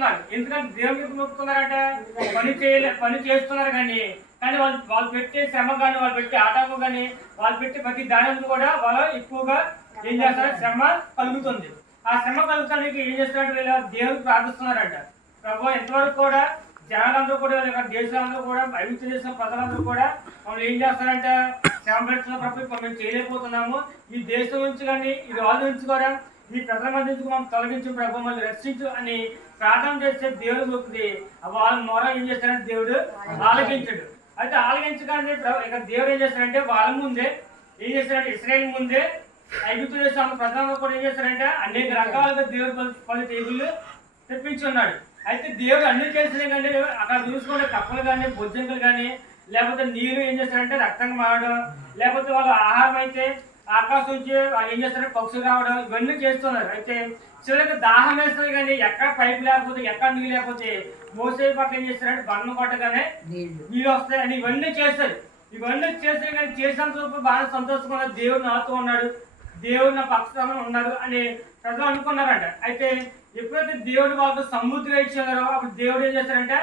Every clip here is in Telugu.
మొక్కుతున్నారు ఎందుకంటే దేవునికి ఎందుకు పని చేయలే పని చేస్తున్నారు కానీ కానీ వాళ్ళు వాళ్ళు పెట్టే శ్రమ కానీ వాళ్ళు పెట్టే ఆటంకం కానీ వాళ్ళు పెట్టే ప్రతి దాని కూడా వాళ్ళు ఎక్కువగా ఏం చేస్తారు? శ్రమ కలుగుతుంది. ఆ శ్రమ కలుగుతానికి ఏం చేస్తారంటే వీళ్ళు దేవునికి ప్రార్థిస్తున్నారంట. ప్రభు ఎంతవరకు కూడా జనాలందరూ కూడా దేశాలందరూ కూడా అభివృద్ధి చేసిన ప్రజలందరూ కూడా మనం ఏం చేస్తారంటే శ్రమ పెడుతున్న ప్రభు మేము చేయలేకపోతున్నాము. ఈ దేశం నుంచి కానీ ఈ రాజు నుంచి కూడా ఈ ప్రజల మధ్య మనం తొలగించు ప్రభు మళ్ళీ రక్షించు అని ప్రార్థన చేస్తే దేవుడు మొక్కుది వాళ్ళ మొర ఏం చేస్తారంటే దేవుడు ఆలకించడు. అయితే ఆలకించడానికి ఇక దేవుడు ఏం చేస్తాడంటే వాళ్ళ ముందే ఏం చేస్తారంటే ఇస్రాయల్ ముందే ఐగుప్తు దేశం ప్రధానంగా కూడా ఏం చేస్తారంటే అనేక రకాలుగా దేవుడు పలు పలు తెప్పించున్నాడు అయితే దేవుడు అన్ని చేసినా కానీ అక్కడ చూసుకుంటే కప్పలు కానీ బొజ్జంకులు కానీ లేకపోతే నీరు ఏం చేస్తారంటే రక్తంగా మారడం లేకపోతే వాళ్ళ ఆహారం అయితే ఆకాశం నుంచి వాళ్ళు ఏం చేస్తారంటే పక్షులు రావడం ఇవన్నీ చేస్తున్నారు. అయితే చివరికి దాహం వేస్తుంది కానీ ఎక్కడ పైపు లేకపోతే ఎక్కడ నీళ్ళు లేకపోతే మోసే పట్ల ఏం చేస్తారంటే బండ్లు కొట్టగానే నీళ్ళు నీళ్ళు వస్తాయి అని ఇవన్నీ చేస్తారు. ఇవన్నీ చేస్తే కానీ చేసినంత బాగా సంతోషంగా. దేవుడు నాతో ఉన్నాడు. దేవుడు నా పక్షాన ఉన్నాడు అని ప్రజలు అనుకున్నారంట. అయితే ఎప్పుడైతే దేవుడు వాళ్ళకు సమృద్ధిగా ఇచ్చారో అప్పుడు దేవుడు ఏం చేస్తారంటే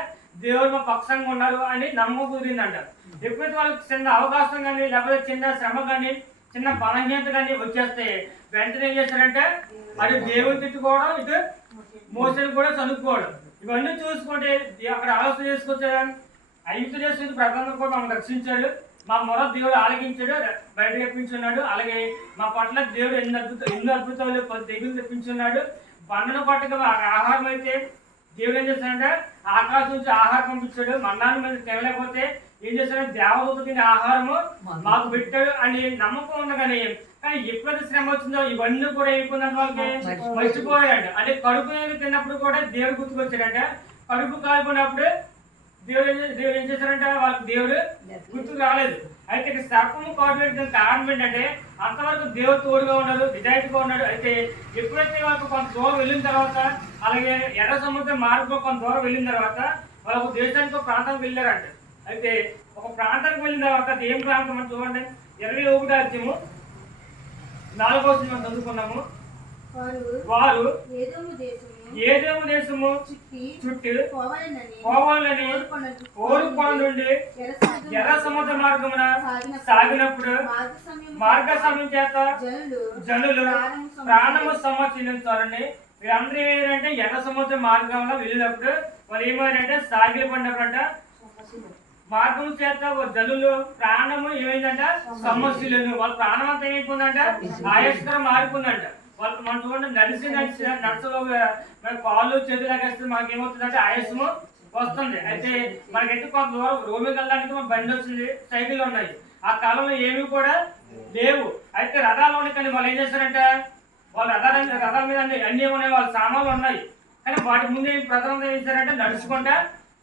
దేవుడు మా పక్షంగా ఉన్నారు అని నమ్మకం కుదిరిందంట ఎప్పుడైతే వాళ్ళకి చిన్న అవకాశం కానీ లేకపోతే చిన్న శ్రమ కానీ చిన్న బలహీనత కానీ వచ్చేస్తాయి. వెంటనే ఏం చేస్తారంటే అటు దేవుడు తిట్టుకోవడం ఇటు మోసని కూడా చదువుకోవడం. ఇవన్నీ చూసుకుంటే అక్కడ ఆలోచన చేసుకొచ్చారా ఐదు చేసిన ప్రజలను కూడా మనం రక్షించాడు. మా మొర దేవుడు ఆలగించాడు బయట తెప్పించున్నాడు. అలాగే మా పట్ల దేవుడు ఎన్ని అద్భుతాలు ఎన్నో అద్భుతాలు పది తెగులు తెప్పించున్నాడు. బండను పట్టక ఆహారం అయితే దేవుడు ఏం చేస్తాడంటే ఆకాశం నుంచి ఆహారం పంపించాడు. మన్నాన్ని మీద తినలేకపోతే ఏం చేస్తాడు దేవదూత తినే ఆహారము మాకు పెట్టాడు అని నమ్మకం ఉంది కానీ కానీ ఎప్పుడైతే శ్రమ వచ్చిందో ఇవన్నీ కూడా అయిపోయినట్టు వాళ్ళకి? మర్చిపోయాడు. అంటే కడుపు తిన్నప్పుడు కూడా దేవుడు గుర్తుకొచ్చాడంటే. కడుపు కాలిపోయినప్పుడు దేవుడు దేవుడు ఏం చేశారంటే వాళ్ళకి దేవుడు గుర్తుకు రాలేదు అయితే ఇక్కడ సర్పము కోటపెట్టిన కారణం ఏంటంటే అంతవరకు దేవుడు తోడుగా ఉన్నాడు నిజాయితీగా ఉన్నాడు. అయితే ఎప్పుడైతే వాళ్ళకు కొంత దూరం వెళ్ళిన తర్వాత అలాగే ఎర్ర సముద్రం మార్గంలో కొంత దూరం వెళ్ళిన తర్వాత వాళ్ళకు దేశానికి ప్రాంతం వెళ్ళారంట. అయితే ఒక ప్రాంతానికి వెళ్ళిన తర్వాత అది ఏం ప్రాంతం అని చూడండి. ఇరవై ఒకటి అధ్యయము నాలుగో మనం చదువుకున్నాము. వారు ఏదోము దేశము చుట్టి పోవాలని నుండి ఎర్ర సముద్రం మార్గమున సాగినప్పుడు మార్గ సమయం చేత జనులు ప్రాణము సమర్చించారండి వీళ్ళందరూ ఏమంటే ఎర్ర సముద్ర మార్గంలో వెళ్ళినప్పుడు వాళ్ళు ఏమైందంటే సాగిలి పడినప్పుడంట మార్గం చేత జనులు ప్రాణము ఏమైందంట? సమస్యలను. వాళ్ళ ప్రాణం అంతా ఏమైపోయిందంట ఆయుష్కరం మారిపోయిందంట. వాళ్ళకి మనం చూడండి నడిచి నడిచి నడచలో మన కాళ్ళు చేతులు లాగేస్తే మనకి ఏమవుతుందంటే ఆయుష్ము వస్తుంది. అయితే మనకైతే కొంత దూరం రోమి వెళ్ళడానికి మన బండి వచ్చింది సైకిల్ ఉన్నాయి. ఆ కాలంలో ఏమీ కూడా లేవు. అయితే రథాలు ఉన్నాయి కానీ వాళ్ళు ఏం చేస్తారంటే? వాళ్ళ రథాల రథాల మీద అన్ని ఉన్నాయి వాళ్ళ సామాన్లు ఉన్నాయి. కానీ వాటి ముందు ప్రజలు ఏం చేశారంటే నడుచుకుంటా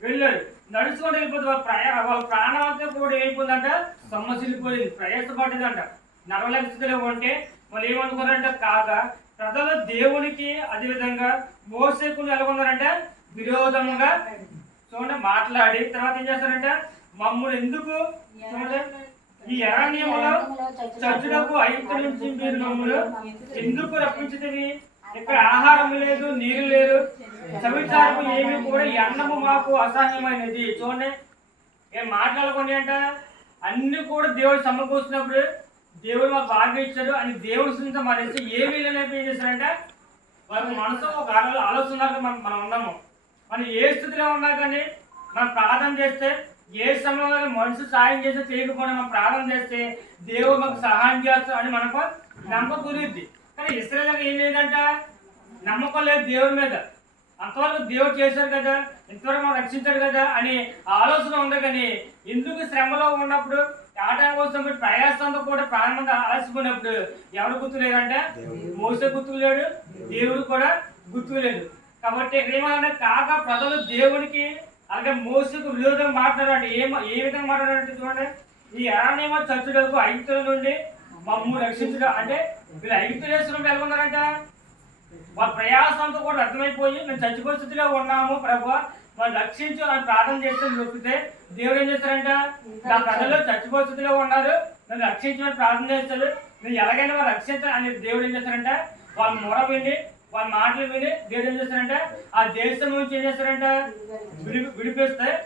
వెళ్ళారు. నడుచుకుంటూ వెళ్ళిపోతే వాళ్ళ ప్రయా వాళ్ళ ప్రాణాలతో కూడా ఏమైపోయిందంట సమస్యలిపోయింది ప్రయాసపడ్డదంట. నరవలేక స్థితిలో ఉంటే వాళ్ళు ఏమనుకున్నారంట కాగా ప్రజలు దేవునికి అదేవిధంగా మోసేకుని ఎలాగొన్నారంటే విరోధముగా చూడండి మాట్లాడి తర్వాత ఏం చేస్తారంట మమ్మల్ని ఎందుకు చూడండి ఈ అరణ్యములో చచ్చుడకు ఐదు నుంచి మీరు మమ్మల్ని ఎందుకు రప్పించుతుంది ఇక్కడ ఆహారం లేదు నీరు లేదు. చవిచారము ఏమి కూడా ఈ అన్నము మాకు అసహ్యమైనది. చూడండి. ఏం మాట్లాడుకోండి అంట. అన్ని కూడా దేవుడు సమకూర్చినప్పుడు దేవుడు మాకు బాగా ఇచ్చాడు. అని దేవుడి చింత మరించి ఏ వీళ్ళని ఏం చేశారంటే మనసు ఒక ఆలో- ఆలోచనగా మనం మనం ఉన్నాము. మనం ఏ స్థితిలో ఉన్నా కానీ మనం ప్రార్థన చేస్తే ఏ సమయంలో మనుషులు సహాయం చేస్తే చేయకపోయినా మనం ప్రార్థన చేస్తే దేవుడు మాకు సహాయం చేస్తాడు అని మనకు నమ్మకం కుదిరిద్ది. కానీ ఇస్రాయల్ ఏం లేదంట? నమ్మకం లేదు దేవుడి మీద. అంతవరకు దేవుడు చేశారు కదా ఇంతవరకు మనం రక్షించాడు కదా అని ఆలోచన ఉంది కానీ ఎందుకు శ్రమలో ఉన్నప్పుడు ఆటంకం వచ్చినప్పుడు ప్రయాసంతో కూడా ప్రాణం ఆలసిపోయినప్పుడు ఎవరు గుర్తు లేదంటే మోసే గుర్తుకు లేడు దేవుడు కూడా గుర్తుకు లేదు కాబట్టి ఏమన్నా కాక ప్రజలు దేవునికి అలాగే మోసకు విరోధంగా మాట్లాడారు ఏ ఏ విధంగా మాట్లాడారంటే చూడండి. ఈ అరణ్యమ చచ్చుడకు ఐక్యుల నుండి మమ్ము రక్షించడం అంటే వీళ్ళు ఐదు చేస్తున్నప్పుడు ఎలా ఉన్నారంట వాళ్ళ ప్రయాసంతో కూడా అర్థమైపోయి మేము చచ్చిపోయే స్థితిలో ఉన్నాము ప్రభు. వాళ్ళు రక్షించు అని ప్రార్థన చేస్తే నొప్పితే దేవుడు ఏం చేస్తారంట? నా ప్రజలు చచ్చిపోయే స్థితిలో ఉన్నారు. నన్ను రక్షించమని ప్రార్థన చేస్తారు. నేను ఎలాగైనా వాళ్ళు రక్షించాలి అని దేవుడు ఏం చేస్తారంట? వాళ్ళ మొర విని వాళ్ళ మాటలు విని దేవుడు ఏం చేస్తారంట? ఆ దేశం నుంచి ఏం చేస్తారంట? విడి విడిపిస్తాయి